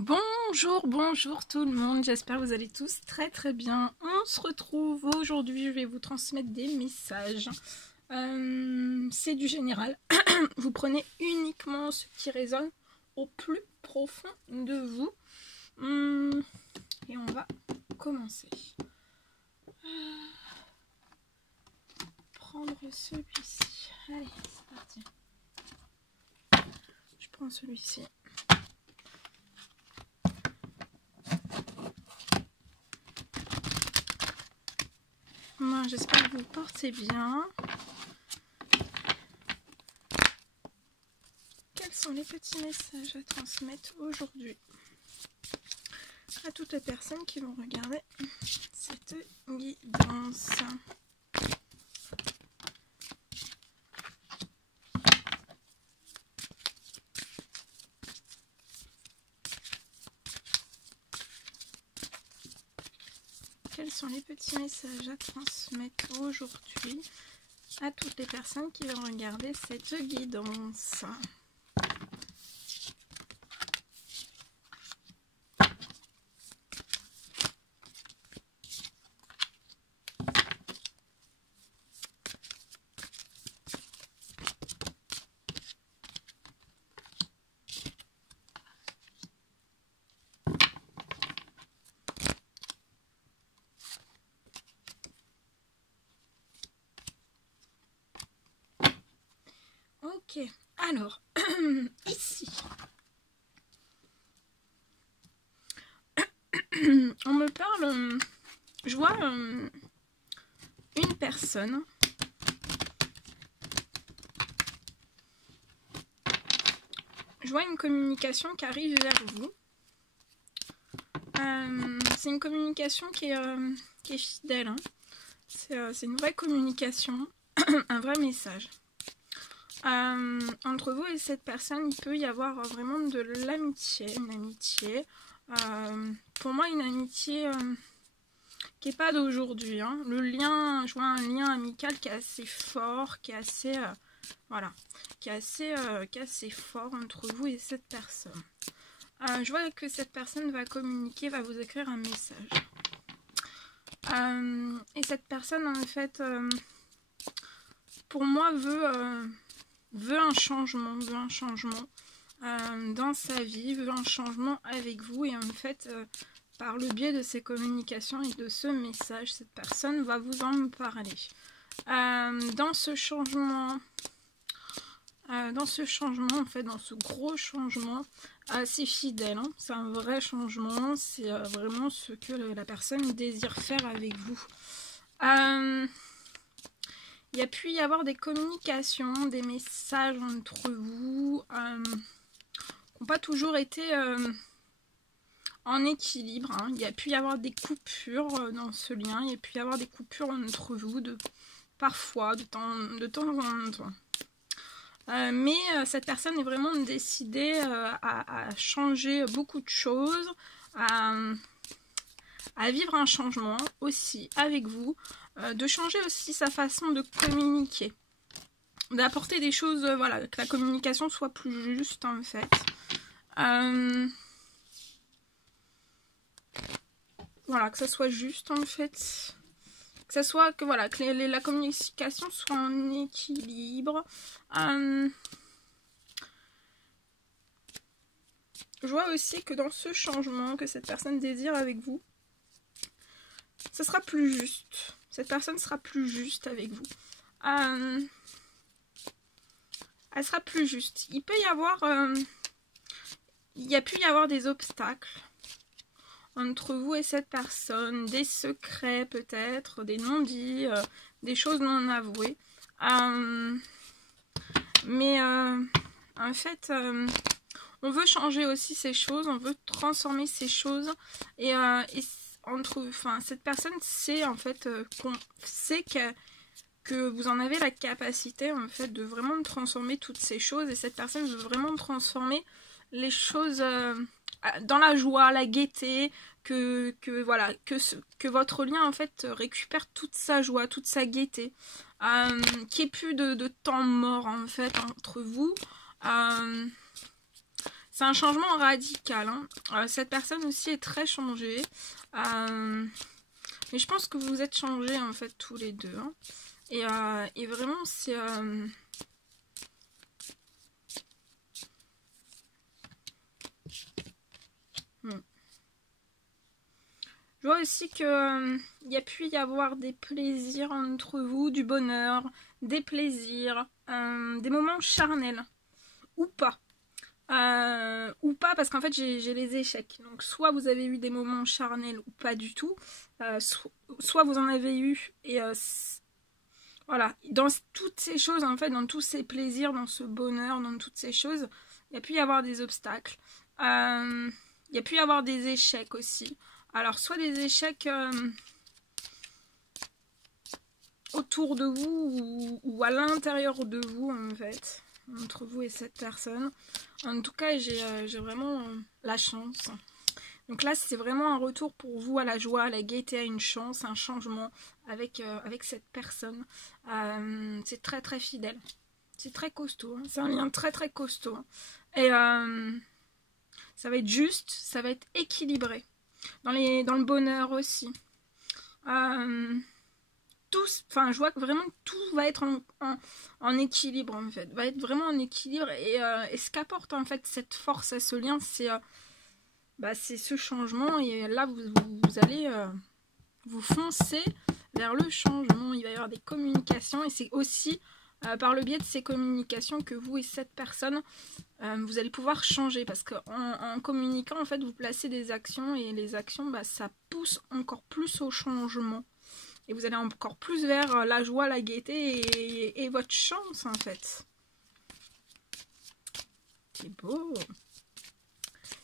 Bonjour tout le monde, j'espère que vous allez tous très bien. On se retrouve aujourd'hui, je vais vous transmettre des messages. C'est du général, vous prenez uniquement ce qui résonne au plus profond de vous. Et on va commencer. Prendre celui-ci. Allez, c'est parti. Je prends celui-ci. J'espère que vous portez bien. Quels sont les petits messages à transmettre aujourd'hui à toutes les personnes qui vont regarder cette guidance? Quels sont les petits messages à transmettre aujourd'hui à toutes les personnes qui vont regarder cette guidance? Ok, alors, ici, on me parle, je vois une personne une communication qui arrive vers vous. C'est une communication qui est fidèle, hein. C'est une vraie communication, un vrai message. Entre vous et cette personne, il peut y avoir vraiment de l'amitié, une amitié. Pour moi, une amitié qui n'est pas d'aujourd'hui, hein. Le lien, je vois un lien amical qui est assez fort, qui est assez, voilà, qui est assez fort entre vous et cette personne. Je vois que cette personne va communiquer, va vous écrire un message. Et cette personne, en fait, pour moi, veut un changement, dans sa vie, veut un changement avec vous. Et en fait, par le biais de ces communications et de ce message, cette personne va vous en parler. Dans ce changement, en fait, dans ce gros changement, c'est fidèle, hein. C'est un vrai changement, c'est vraiment ce que la personne désire faire avec vous. Il y a pu y avoir des communications, des messages entre vous qui n'ont pas toujours été en équilibre, hein. Il y a pu y avoir des coupures dans ce lien, il y a pu y avoir des coupures entre vous, parfois, de temps en temps. Mais cette personne est vraiment décidée à changer beaucoup de choses, à vivre un changement aussi avec vous, de changer aussi sa façon de communiquer, d'apporter des choses, voilà, que la communication soit plus juste en fait. Voilà, que ça soit juste en fait, que ça soit que voilà, que la communication soit en équilibre. Je vois aussi que dans ce changement que cette personne désire avec vous, ça sera plus juste. Cette personne sera plus juste avec vous. Elle sera plus juste. Il peut y avoir, il y a pu y avoir des obstacles entre vous et cette personne, des secrets peut-être, des non-dits, des choses non avouées. Mais en fait, on veut changer aussi ces choses, on veut transformer ces choses. Et cette personne sait en fait qu'on sait que vous en avez la capacité en fait de vraiment transformer toutes ces choses. Et cette personne veut vraiment transformer les choses dans la joie, la gaieté, que votre lien en fait récupère toute sa joie, toute sa gaieté, qu'il n'y ait plus de temps mort en fait entre vous. C'est un changement radical. Hein. Cette personne aussi est très changée. Mais je pense que vous êtes changés en fait tous les deux. Hein. Et vraiment c'est... Je vois aussi que il y a pu y avoir des plaisirs entre vous, du bonheur, des plaisirs, des moments charnels. Ou pas. Parce qu'en fait j'ai les échecs. Donc soit vous avez eu des moments charnels ou pas du tout. Soit vous en avez eu et voilà. Dans toutes ces choses en fait, dans tous ces plaisirs, dans ce bonheur, dans toutes ces choses, il y a pu y avoir des obstacles. Il y a pu y avoir des échecs aussi. Alors soit des échecs autour de vous ou à l'intérieur de vous en fait, entre vous et cette personne. En tout cas j'ai vraiment la chance. Donc là c'est vraiment un retour pour vous à la joie, à la gaieté, à une chance, un changement avec cette personne. C'est très très fidèle. C'est très costaud, hein. C'est un lien très très costaud. Hein. Et ça va être juste, ça va être équilibré. Dans le bonheur aussi. Je vois que vraiment tout va être en équilibre en fait. Va être vraiment en équilibre. Et ce qu'apporte en fait cette force à ce lien, c'est ce changement. Et là, vous allez vous foncer vers le changement. Il va y avoir des communications. Et c'est aussi par le biais de ces communications que vous et cette personne, vous allez pouvoir changer. Parce qu'en communiquant, en fait, vous placez des actions. Et les actions, ça pousse encore plus au changement. Et vous allez encore plus vers la joie, la gaieté et votre chance, en fait. C'est beau.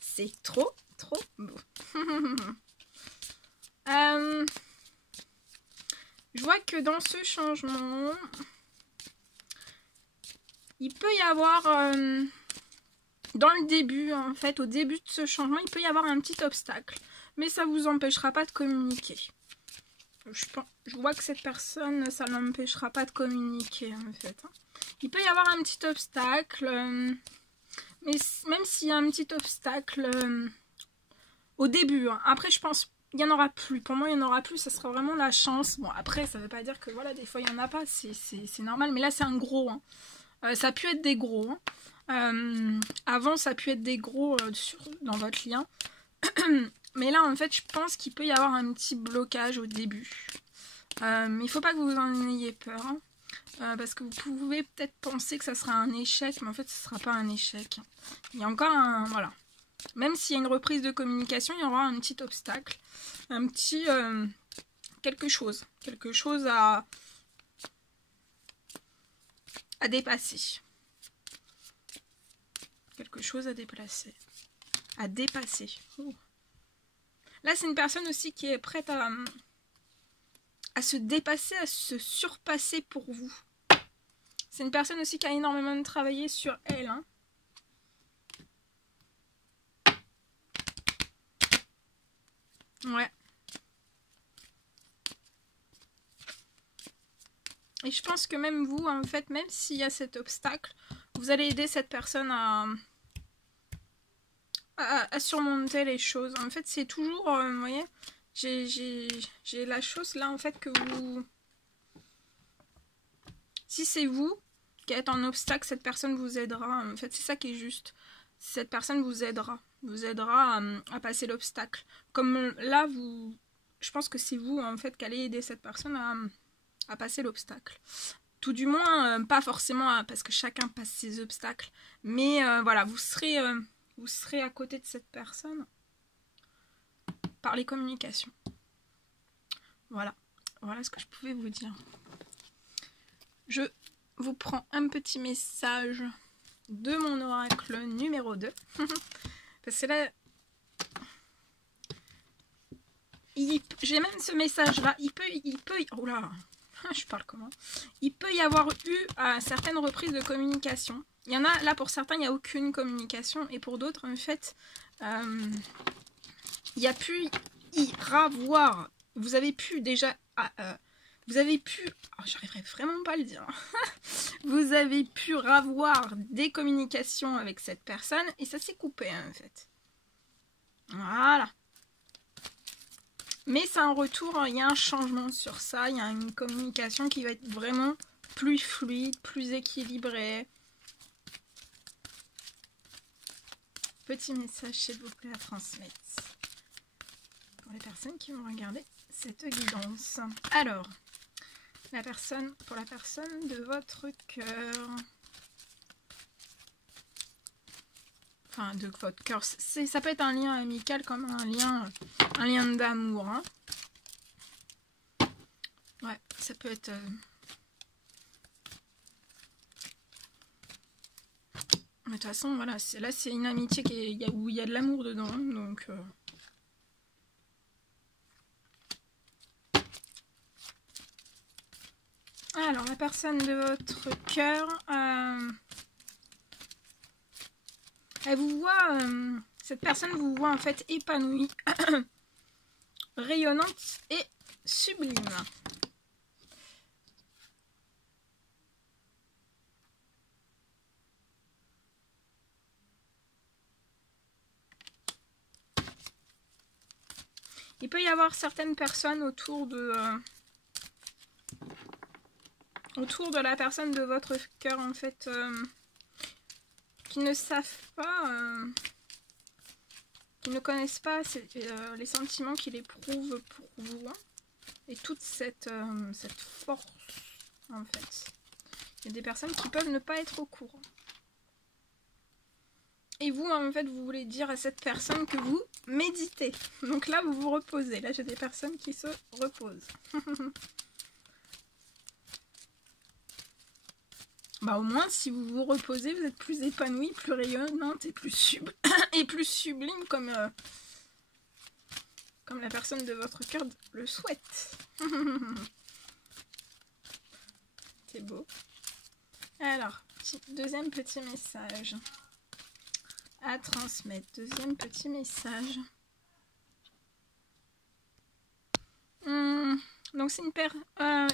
C'est trop, trop beau. Je vois que dans ce changement, il peut y avoir, dans le début, en fait, au début de ce changement, il peut y avoir un petit obstacle. Mais ça ne vous empêchera pas de communiquer. Je vois que cette personne, ça ne l'empêchera pas de communiquer, en fait. Il peut y avoir un petit obstacle, mais même s'il y a un petit obstacle au début, hein. Après, je pense il n'y en aura plus. Pour moi, il n'y en aura plus, ça sera vraiment la chance. Bon, après, ça ne veut pas dire que, voilà, des fois, il n'y en a pas, c'est normal. Mais là, c'est un gros, hein. Ça a pu être des gros, hein. Avant, ça a pu être des gros dans votre lien. Mais là, en fait, je pense qu'il peut y avoir un petit blocage au début. Mais il ne faut pas que vous en ayez peur. Hein, parce que vous pouvez peut-être penser que ça sera un échec, mais en fait, ce ne sera pas un échec. Il y a encore un... Voilà. Même s'il y a une reprise de communication, il y aura un petit obstacle. Un petit... quelque chose. Quelque chose à dépasser. Quelque chose à déplacer. À dépasser. Ouh. Là, c'est une personne aussi qui est prête à se dépasser, à se surpasser pour vous. C'est une personne aussi qui a énormément travaillé sur elle. Hein. Ouais. Et je pense que même vous, en fait, même s'il y a cet obstacle, vous allez aider cette personne à surmonter les choses. En fait, c'est toujours, vous voyez, j'ai la chose là, en fait, que vous... Si c'est vous qui êtes en obstacle, cette personne vous aidera. En fait, c'est ça qui est juste. Cette personne vous aidera à passer l'obstacle. Comme là, je pense que c'est vous, en fait, qui allez aider cette personne à passer l'obstacle. Tout du moins, pas forcément parce que chacun passe ses obstacles. Mais voilà, vous serez à côté de cette personne par les communications. Voilà. Voilà ce que je pouvais vous dire. Je vous prends un petit message de mon oracle numéro 2. Parce que là, j'ai même ce message-là. Il peut... Oh là, je parle comment? Il peut y avoir eu certaines reprises de communication. Il y en a, là pour certains, il n'y a aucune communication. Et pour d'autres, en fait, il y a pu y avoir... Vous avez pu déjà vous avez pu... Oh, j'arriverai vraiment pas à le dire. Vous avez pu avoir des communications avec cette personne et ça s'est coupé hein, en fait. Voilà. Mais c'est un retour, il y a un changement sur ça, il y a une communication qui va être vraiment plus fluide, plus équilibrée. Petit message s'il vous plaît à transmettre pour les personnes qui vont regarder cette guidance. Alors, pour la personne de votre cœur. Enfin, de votre cœur. Ça peut être un lien amical comme un lien d'amour. Hein. Ouais, ça peut être... Mais de toute façon, voilà, là c'est une amitié où il y a de l'amour dedans. Donc... Alors, la personne de votre cœur, elle vous voit, cette personne vous voit en fait épanouie, rayonnante et sublime. Il peut y avoir certaines personnes autour de la personne de votre cœur en fait qui ne savent pas, qui ne connaissent pas les sentiments qu'il éprouve pour vous hein, et toute cette force en fait. Il y a des personnes qui peuvent ne pas être au courant. Et vous en fait vous voulez dire à cette personne que vous méditez. Donc là vous vous reposez. Là j'ai des personnes qui se reposent. Bah au moins si vous vous reposez, vous êtes plus épanouie, plus rayonnante et plus sublime comme la personne de votre cœur le souhaite. C'est beau. Alors, deuxième petit message à transmettre. Deuxième petit message. Donc c'est une paire.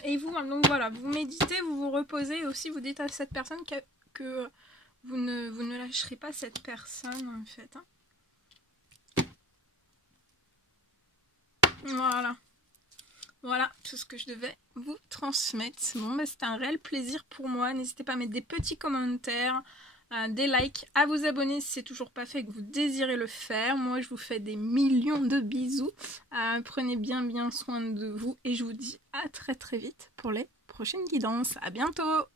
Et vous, donc voilà, vous méditez, vous vous reposez et aussi vous dites à cette personne que vous ne lâcherez pas cette personne en fait. Hein. Voilà. Voilà tout ce que je devais vous transmettre. Bon, bah, c'était un réel plaisir pour moi. N'hésitez pas à mettre des petits commentaires, des likes, à vous abonner si c'est toujours pas fait et que vous désirez le faire. Moi, je vous fais des millions de bisous. Prenez bien soin de vous et je vous dis à très vite pour les prochaines guidances. À bientôt!